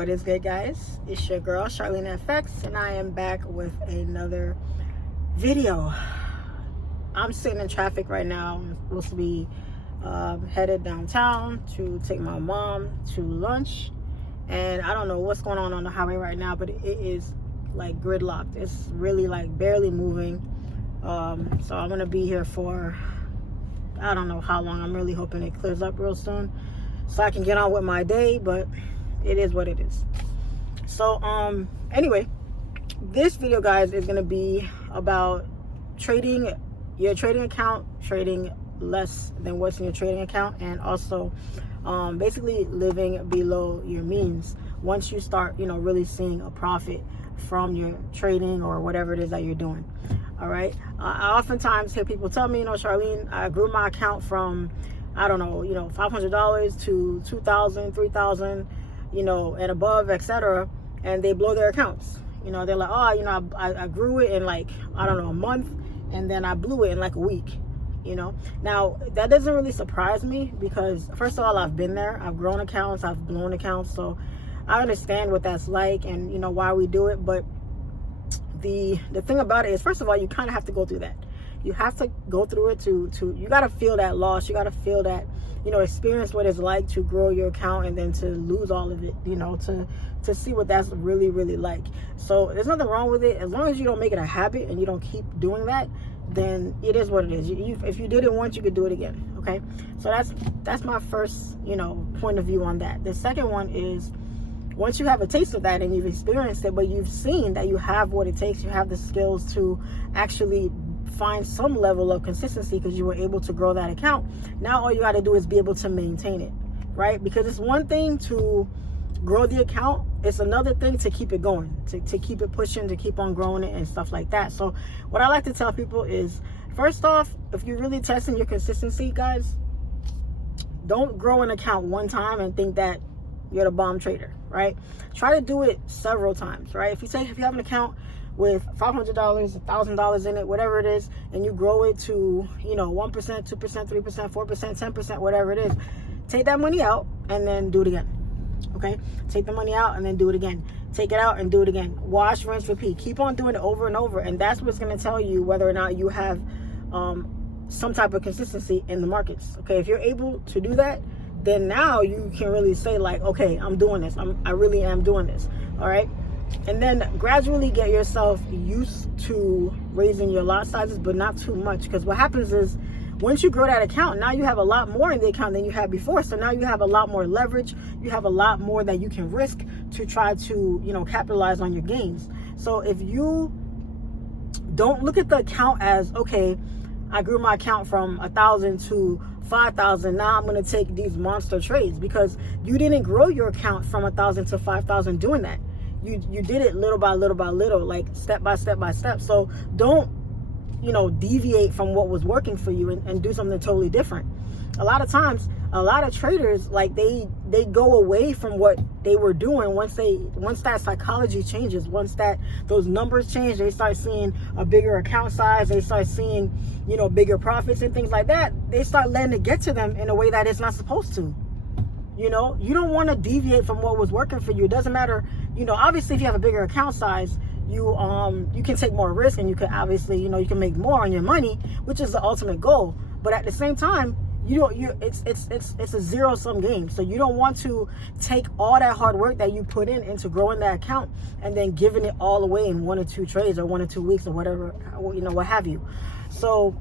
What is good, guys? It's your girl SIMPLEFX, and I am back with another video. I'm sitting in traffic right now. I'm supposed to be headed downtown to take my mom to lunch, and I don't know what's going on the highway right now, but it is like gridlocked. It's really like barely moving. So I'm gonna be here for I don't know how long. I'm really hoping it clears up real soon so I can get on with my day, but it is what it is. So anyway, this video, guys, is going to be about trading your trading account, trading less than what's in your trading account, and also basically living below your means once you start, really seeing a profit from your trading or whatever it is that you're doing. All right. I oftentimes hear people tell me, Charlene, I grew my account from, I don't know, $500 to $2,000, $3,000, and above, etc. And they blow their accounts. They're like, oh, I grew it in like, I don't know, a month, and then I blew it in like a week. Now that doesn't really surprise me because first of all, I've been there. I've grown accounts, I've blown accounts, so I understand what that's like and why we do it. But the thing about it is, first of all, you kind of have to go through that. You have to go through it to you got to feel that loss. You got to feel that, experience what it's like to grow your account and then to lose all of it, to see what that's really, really like. So there's nothing wrong with it. As long as you don't make it a habit and you don't keep doing that, then it is what it is. If you did it once, you could do it again. Okay. So that's my first, point of view on that. The second one is, once you have a taste of that and you've experienced it, but you've seen that you have what it takes, you have the skills to actually find some level of consistency because you were able to grow that account. Now all you got to do is be able to maintain it, right? Because it's one thing to grow the account, it's another thing to keep it going, to keep it pushing, to keep on growing it and stuff like that. So what I like to tell people is, first off, if you're really testing your consistency, guys, don't grow an account one time and think that you're the bomb trader, right? Try to do it several times, right? If you have an account with $500, $1,000 in it, whatever it is, and you grow it to, 1%, 2%, 3%, 4%, 10%, whatever it is, take that money out and then do it again. Okay? Take the money out and then do it again. Take it out and do it again. Wash, rinse, repeat. Keep on doing it over and over, and that's what's going to tell you whether or not you have some type of consistency in the markets. Okay? If you're able to do that, then now you can really say like, okay, I'm doing this. I really am doing this. All right. And then gradually get yourself used to raising your lot sizes, but not too much. Because what happens is, once you grow that account, now you have a lot more in the account than you had before. So now you have a lot more leverage. You have a lot more that you can risk to try to, capitalize on your gains. So if you don't look at the account as, okay, I grew my account from 1,000 to 5,000. Now I'm going to take these monster trades, because you didn't grow your account from 1,000 to 5,000 doing that. You did it little by little by little, like step by step by step. So don't, deviate from what was working for you and do something totally different. A lot of times, a lot of traders, like they go away from what they were doing once that psychology changes, once those numbers change, they start seeing a bigger account size, they start seeing, bigger profits and things like that. They start letting it get to them in a way that it's not supposed to. You don't want to deviate from what was working for you. It doesn't matter, obviously if you have a bigger account size, you can take more risk, and you can obviously, you can make more on your money, which is the ultimate goal. But at the same time, it's a zero-sum game. So you don't want to take all that hard work that you put into growing that account and then giving it all away in 1 or 2 trades or 1 or 2 weeks or whatever, what have you. So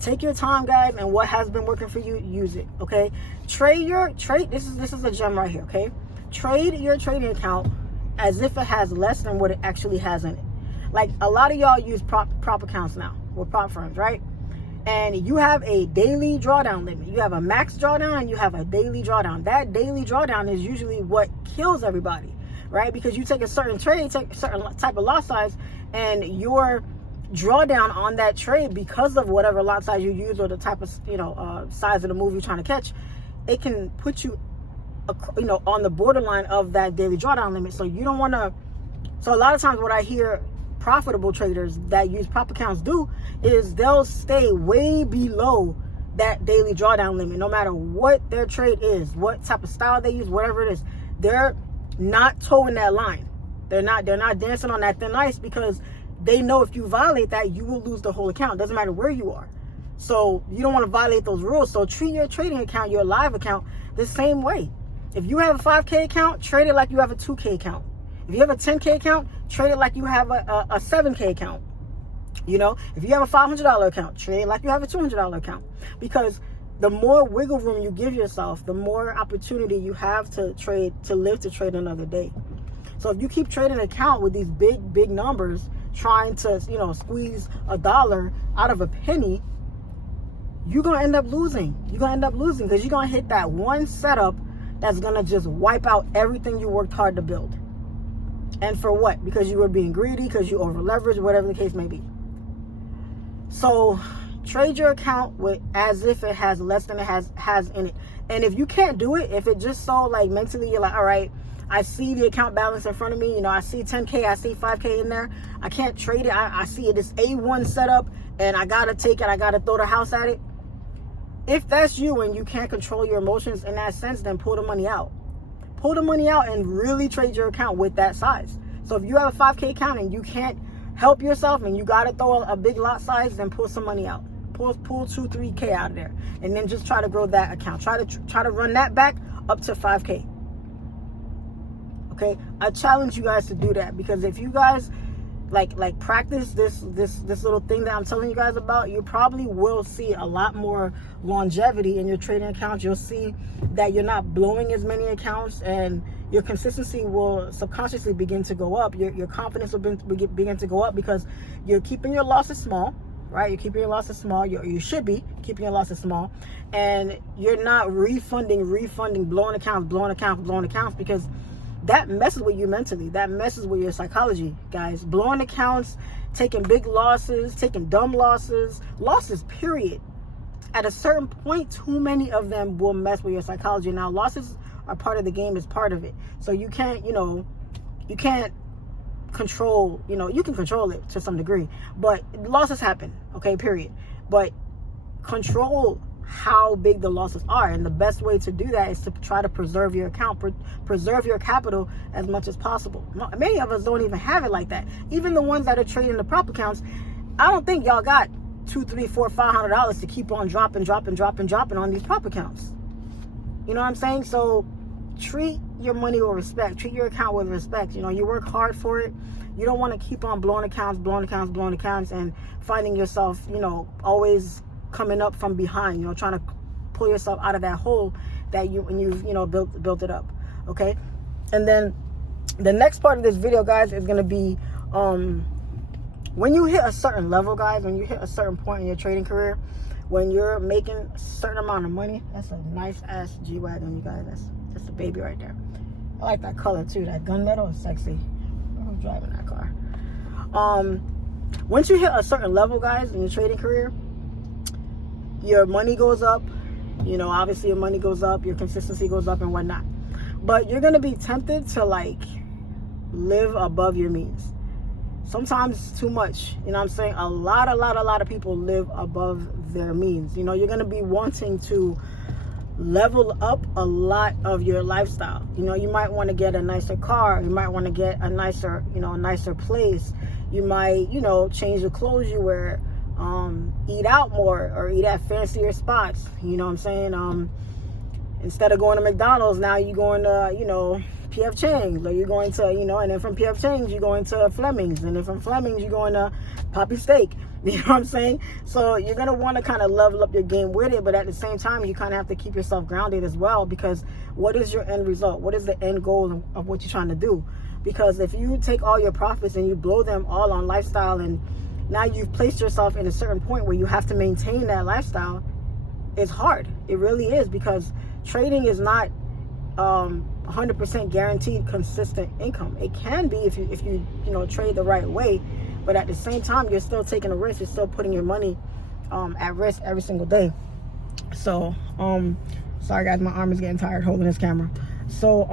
take your time, guys, and what has been working for you, use it. Okay, this is a gem right here. Okay, trade your trading account as if it has less than what it actually has in it. Like a lot of y'all use prop accounts now with prop firms, right? And you have a daily drawdown limit. You have a max drawdown and you have a daily drawdown. That daily drawdown is usually what kills everybody, right? Because you take a certain trade, take a certain type of lot size, and your drawdown on that trade, because of whatever lot size you use or the type of size of the move you're trying to catch, it can put you on the borderline of that daily drawdown limit. So you don't want to. So a lot of times what I hear profitable traders that use prop accounts do is they'll stay way below that daily drawdown limit, no matter what their trade is, what type of style they use, whatever it is. Their not towing that line. They're not dancing on that thin ice, because they know if you violate that, you will lose the whole account. It doesn't matter where you are. So you don't want to violate those rules. So treat your trading account, your live account, the same way. If you have a 5K account, trade it like you have a 2K account. If you have a 10K account, trade it like you have a 7K account. You know, if you have a $500 account, trade it like you have a $200 account. Because the more wiggle room you give yourself, the more opportunity you have to trade, to live to trade another day. So if you keep trading an account with these big numbers, trying to, you know, squeeze $1 out of a penny, you're going to end up losing. You're going to end up losing, because you're going to hit that one setup that's going to just wipe out everything you worked hard to build. And for what? Because you were being greedy, because you over leveraged, whatever the case may be. So trade your account with as if it has less than it has in it. And if you can't do it, if it just so like mentally you're like, all right, I see the account balance in front of me, you know, I see 10K, I see 5K in there, I can't trade it, I see it, this A1 setup, and I gotta take it, I gotta throw the house at it. If that's you and you can't control your emotions in that sense, then pull the money out. Pull the money out and really trade your account with that size. So if you have a 5K account and you can't help yourself and you gotta throw a big lot size, then pull some money out. Pull 2-3K out of there, and then just try to grow that account. Try to run that back up to 5K. Okay, I challenge you guys to do that, because if you guys like practice this little thing that I'm telling you guys about, you probably will see a lot more longevity in your trading accounts. You'll see that you're not blowing as many accounts, and your consistency will subconsciously begin to go up. Your confidence will begin to go up, because you're keeping your losses small, right? You're keeping your losses small. You should be keeping your losses small, and you're not refunding, blowing accounts, because that messes with you mentally. That messes with your psychology, guys. Blowing accounts, taking big losses, taking dumb losses, period. At a certain point, too many of them will mess with your psychology. Now, losses are part of the game, is part of it. So you can't, you can't control, you can control it to some degree, but losses happen, okay, period. But control how big the losses are, and the best way to do that is to try to preserve your account, preserve your capital as much as possible. Many of us don't even have it like that. Even the ones that are trading the prop accounts, I don't think y'all got $200, $300, $400, $500 to keep on dropping on these prop accounts. You know what I'm saying? So treat your money with respect. Treat your account with respect. You work hard for it. You don't want to keep on blowing accounts, and finding yourself, always coming up from behind, trying to pull yourself out of that hole that you've built it up. Okay. And then the next part of this video, guys, is going to be when you hit a certain level, guys, when you hit a certain point in your trading career, when you're making a certain amount of money. That's a nice ass G-Wagon, you guys. That's a baby right there. I like that color too. That gunmetal is sexy. I'm driving that car. Once you hit a certain level, guys, in your trading career, your money goes up. Obviously your money goes up, your consistency goes up and whatnot. But you're gonna be tempted to live above your means. Sometimes too much. I'm saying? A lot of people live above their means. You're gonna be wanting to level up a lot of your lifestyle. You might want to get a nicer car, you might want to get a nicer place, you might, change the clothes you wear, eat out more, or eat at fancier spots. You know what I'm saying? Instead of going to McDonald's, now you're going to, P.F. Chang's, or you're going to, and then from P.F. Chang's, you're going to Fleming's, and then from Fleming's, you're going to Poppy Steak. You know what I'm saying? So you're going to want to kind of level up your game with it, but at the same time, you kind of have to keep yourself grounded as well, because what is your end result? What is the end goal of what you're trying to do? Because if you take all your profits and you blow them all on lifestyle, and now you've placed yourself in a certain point where you have to maintain that lifestyle, it's hard. It really is, because trading is not 100% guaranteed consistent income. It can be if you trade the right way, but at the same time, you're still taking a risk. You're still putting your money at risk every single day. So sorry guys, my arm is getting tired holding this camera. So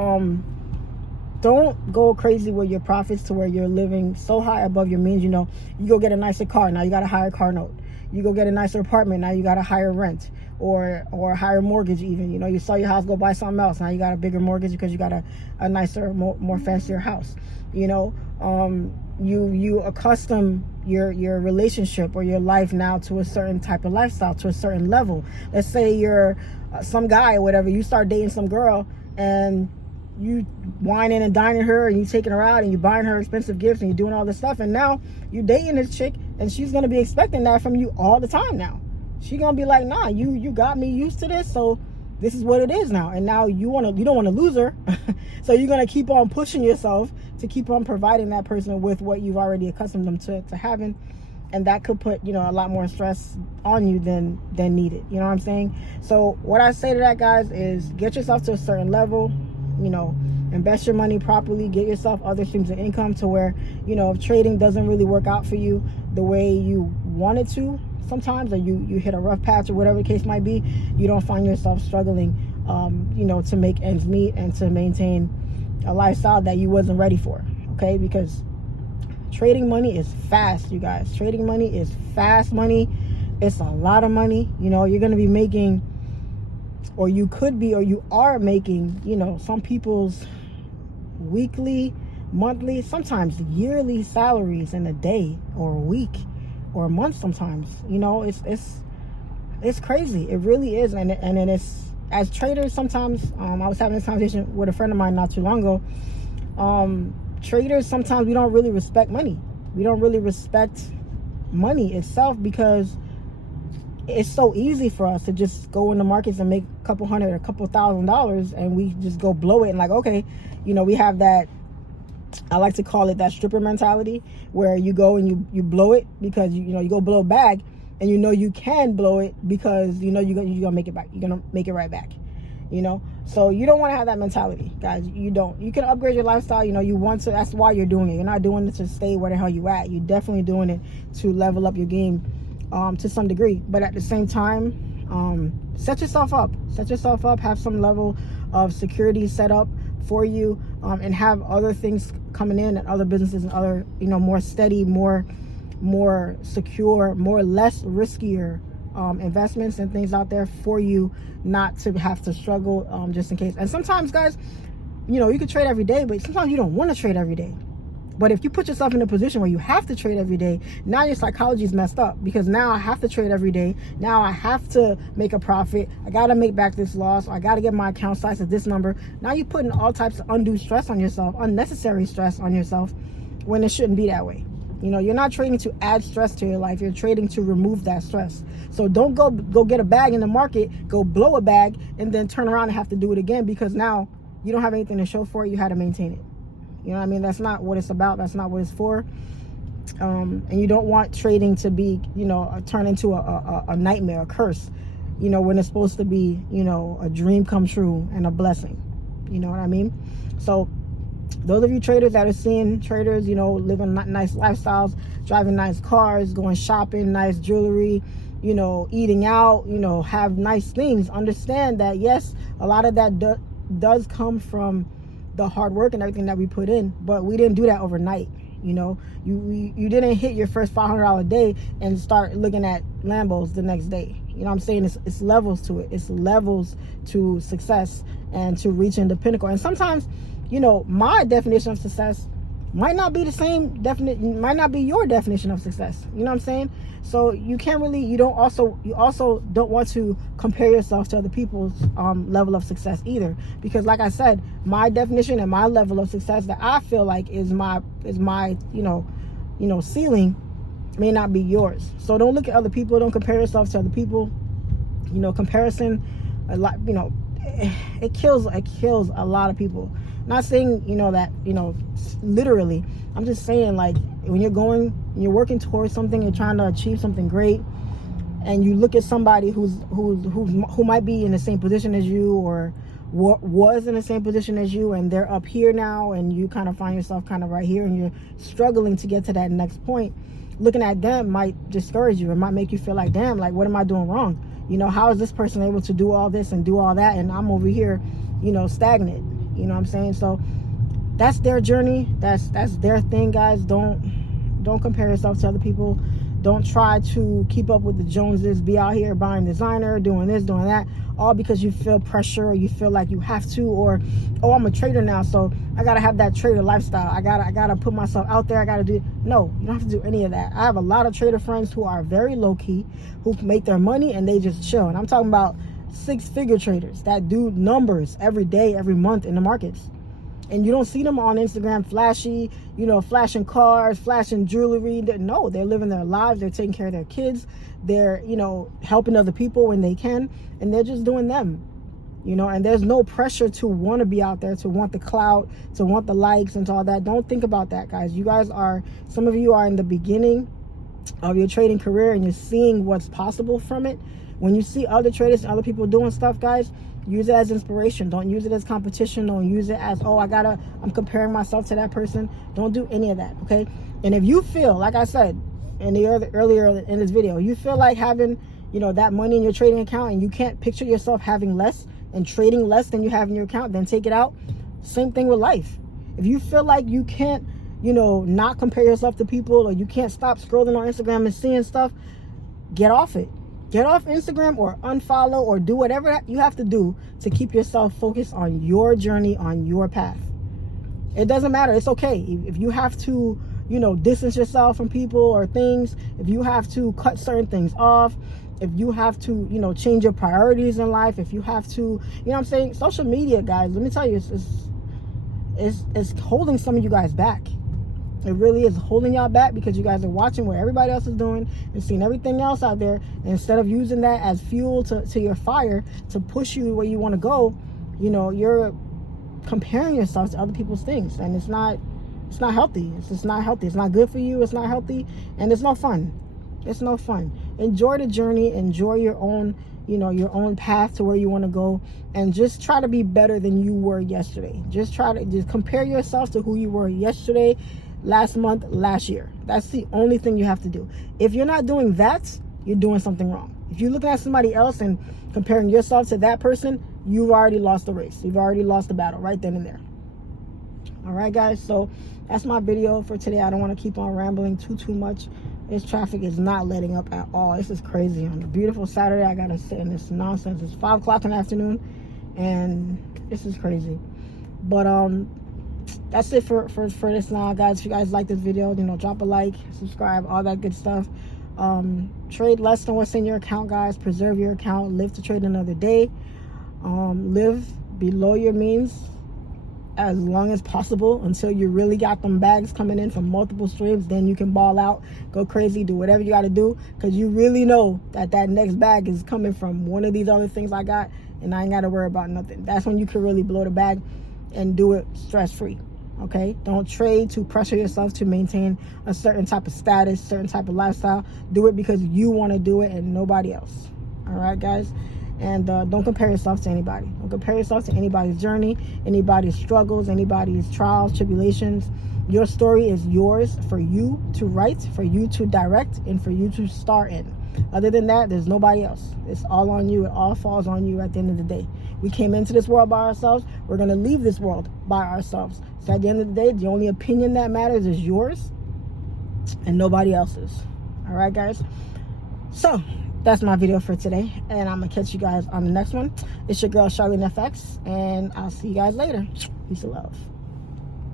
don't go crazy with your profits to where you're living so high above your means. You go get a nicer car, now you got a higher car note. You go get a nicer apartment, now you got a higher rent. or a higher mortgage even. You know, you sell your house, go buy something else. Now you got a bigger mortgage because you got a nicer, more fancier house. You know, you accustom your relationship or your life now to a certain type of lifestyle, to a certain level. Let's say you're some guy or whatever, you start dating some girl and you whining and dining her and you taking her out and you buying her expensive gifts and you doing all this stuff, and now you dating this chick and she's gonna be expecting that from you all the time. Now she gonna be like, nah, you got me used to this, so this is what it is now. And now you don't want to lose her so you're gonna keep on pushing yourself to keep on providing that person with what you've already accustomed them to having, and that could put, you know, a lot more stress on you than needed. You know what I'm saying? So what I say to that, guys, is get yourself to a certain level. You know, invest your money properly, get yourself other streams of income to where, you know, if trading doesn't really work out for you the way you want it to sometimes, or you hit a rough patch or whatever the case might be, you don't find yourself struggling, you know, to make ends meet and to maintain a lifestyle that you wasn't ready for. Okay, because trading money is fast, you guys. Trading money is fast money. It's a lot of money. You know, you're going to be making, or you could be, or you are making, you know, some people's weekly, monthly, sometimes yearly salaries in a day or a week or a month sometimes. You know, it's crazy. It really is. And then it's, as traders sometimes, I was having this conversation with a friend of mine not too long ago. Traders, sometimes we don't really respect money. We don't really respect money itself because it's so easy for us to just go in the markets and make a couple hundred or a couple $1,000s, and we just go blow it. And like, okay, you know, we have that, I like to call it that stripper mentality, where you go and you blow it because you know you go blow a bag, and you know you can blow it because you know you're gonna make it back. You're gonna make it right back. You know, so you don't want to have that mentality, guys. You don't. You can upgrade your lifestyle. You know, you want to. That's why you're doing it. You're not doing it to stay where the hell you at. You're definitely doing it to level up your game to some degree. But at the same time, set yourself up. Set yourself up. Have some level of security set up for you, and have other things coming in and other businesses and other, you know, more steady, more secure, less riskier investments and things out there for you not to have to struggle just in case. And sometimes, guys, you know, you can trade every day, but sometimes you don't want to trade every day. But if you put yourself in a position where you have to trade every day, now your psychology is messed up, because now I have to trade every day. Now I have to make a profit. I got to make back this loss. I got to get my account size at this number. Now you're putting all types of undue stress on yourself, unnecessary stress on yourself, when it shouldn't be that way. You know, you're not trading to add stress to your life. You're trading to remove that stress. So don't go get a bag in the market, go blow a bag, and then turn around and have to do it again because now you don't have anything to show for it. You had to maintain it. You know what I mean? That's not what it's about. That's not what it's for. And you don't want trading to be, you know, turn into a nightmare, a curse, you know, when it's supposed to be, you know, a dream come true and a blessing. You know what I mean? So those of you traders that are seeing traders, you know, living nice lifestyles, driving nice cars, going shopping, nice jewelry, you know, eating out, you know, have nice things, understand that, yes, a lot of that does come from the hard work and everything that we put in, but we didn't do that overnight. You know, you didn't hit your first $500 a day and start looking at Lambos the next day. You know what I'm saying? It's levels to it. It's levels to success and to reaching the pinnacle. And sometimes, you know, my definition of success might not be the same might not be your definition of success. You know what I'm saying? So you can't really, you also don't want to compare yourself to other people's level of success either, because like I said, my definition and my level of success that I feel like is my you know ceiling may not be yours. So don't look at other people, don't compare yourself to other people. You know, comparison a lot, you know, it kills a lot of people. Not saying, you know, that, you know, literally. I'm just saying, like, when you're working towards something, you're trying to achieve something great, and you look at somebody who might be in the same position as you, or was in the same position as you, and they're up here now, and you kind of find yourself kind of right here, and you're struggling to get to that next point. Looking at them might discourage you. It might make you feel like, damn, like, what am I doing wrong? You know, how is this person able to do all this and do all that, and I'm over here, you know, stagnant? You know what I'm saying? So that's their journey. That's their thing, guys. Don't compare yourself to other people. Don't try to keep up with the Joneses, be out here buying designer, doing this, doing that, all because you feel pressure, or you feel like you have to, or, oh, I'm a trader now, so I gotta have that trader lifestyle. I gotta put myself out there. I gotta do. No, you don't have to do any of that. I have a lot of trader friends who are very low key, who make their money and they just chill. And I'm talking about 6-figure traders that do numbers every day, every month in the markets. And you don't see them on Instagram flashy, you know, flashing cars, flashing jewelry. No, they're living their lives. They're taking care of their kids. They're, you know, helping other people when they can. And they're just doing them, you know. And there's no pressure to want to be out there, to want the clout, to want the likes and all that. Don't think about that, guys. You guys are, some of you are in the beginning of your trading career and you're seeing what's possible from it. When you see other traders and other people doing stuff, guys, use it as inspiration. Don't use it as competition. Don't use it as, oh, I'm comparing myself to that person. Don't do any of that, okay? And if you feel, like I said in the earlier in this video, you feel like having, you know, that money in your trading account and you can't picture yourself having less and trading less than you have in your account, then take it out. Same thing with life. If you feel like you can't, you know, not compare yourself to people, or you can't stop scrolling on Instagram and seeing stuff, get off it. Get off Instagram or unfollow or do whatever you have to do to keep yourself focused on your journey, on your path. It doesn't matter. It's okay. If you have to, you know, distance yourself from people or things, if you have to cut certain things off, if you have to, you know, change your priorities in life, if you have to, you know what I'm saying? Social media, guys, let me tell you, it's holding some of you guys back. It really is holding y'all back because you guys are watching what everybody else is doing and seeing everything else out there. And instead of using that as fuel to your fire to push you where you want to go, you know, you're comparing yourself to other people's things. And it's not healthy. It's just not healthy. It's not good for you. It's not healthy. And it's no fun. It's no fun. Enjoy the journey. Enjoy your own, you know, your own path to where you want to go. And just try to be better than you were yesterday. Just compare yourself to who you were yesterday, last month, last year. That's the only thing you have to do. If you're not doing that, you're doing something wrong. If you're looking at somebody else and comparing yourself to that person, you've already lost the race. You've already lost the battle right then and there. All right, guys, so that's my video for today. I don't want to keep on rambling too much. This traffic is not letting up at all. This is crazy. On a beautiful Saturday, I gotta sit in this nonsense. It's 5 o'clock in the afternoon and this is crazy. But that's it for this now, guys. If you guys like this video, you know, drop a like, subscribe, all that good stuff. Trade less than what's in your account, guys. Preserve your account. Live to trade another day. Live below your means as long as possible until you really got them bags coming in from multiple streams. Then you can ball out, go crazy, do whatever you got to do, because you really know that next bag is coming from one of these other things I got, and I ain't got to worry about nothing. That's when you can really blow the bag and do it stress-free. Okay, don't trade to pressure yourself to maintain a certain type of status, certain type of lifestyle. Do it because you want to do it and nobody else. All right, guys. And don't compare yourself to anybody. Don't compare yourself to anybody's journey, anybody's struggles, anybody's trials, tribulations. Your story is yours for you to write, for you to direct, and for you to star in. Other than that, there's nobody else. It's all on you. It all falls on you at the end of the day. We came into this world by ourselves. We're going to leave this world by ourselves. So at the end of the day, the only opinion that matters is yours and nobody else's. All right, guys? So that's my video for today, and I'm going to catch you guys on the next one. It's your girl, SIMPLEFX, and I'll see you guys later. Peace and love.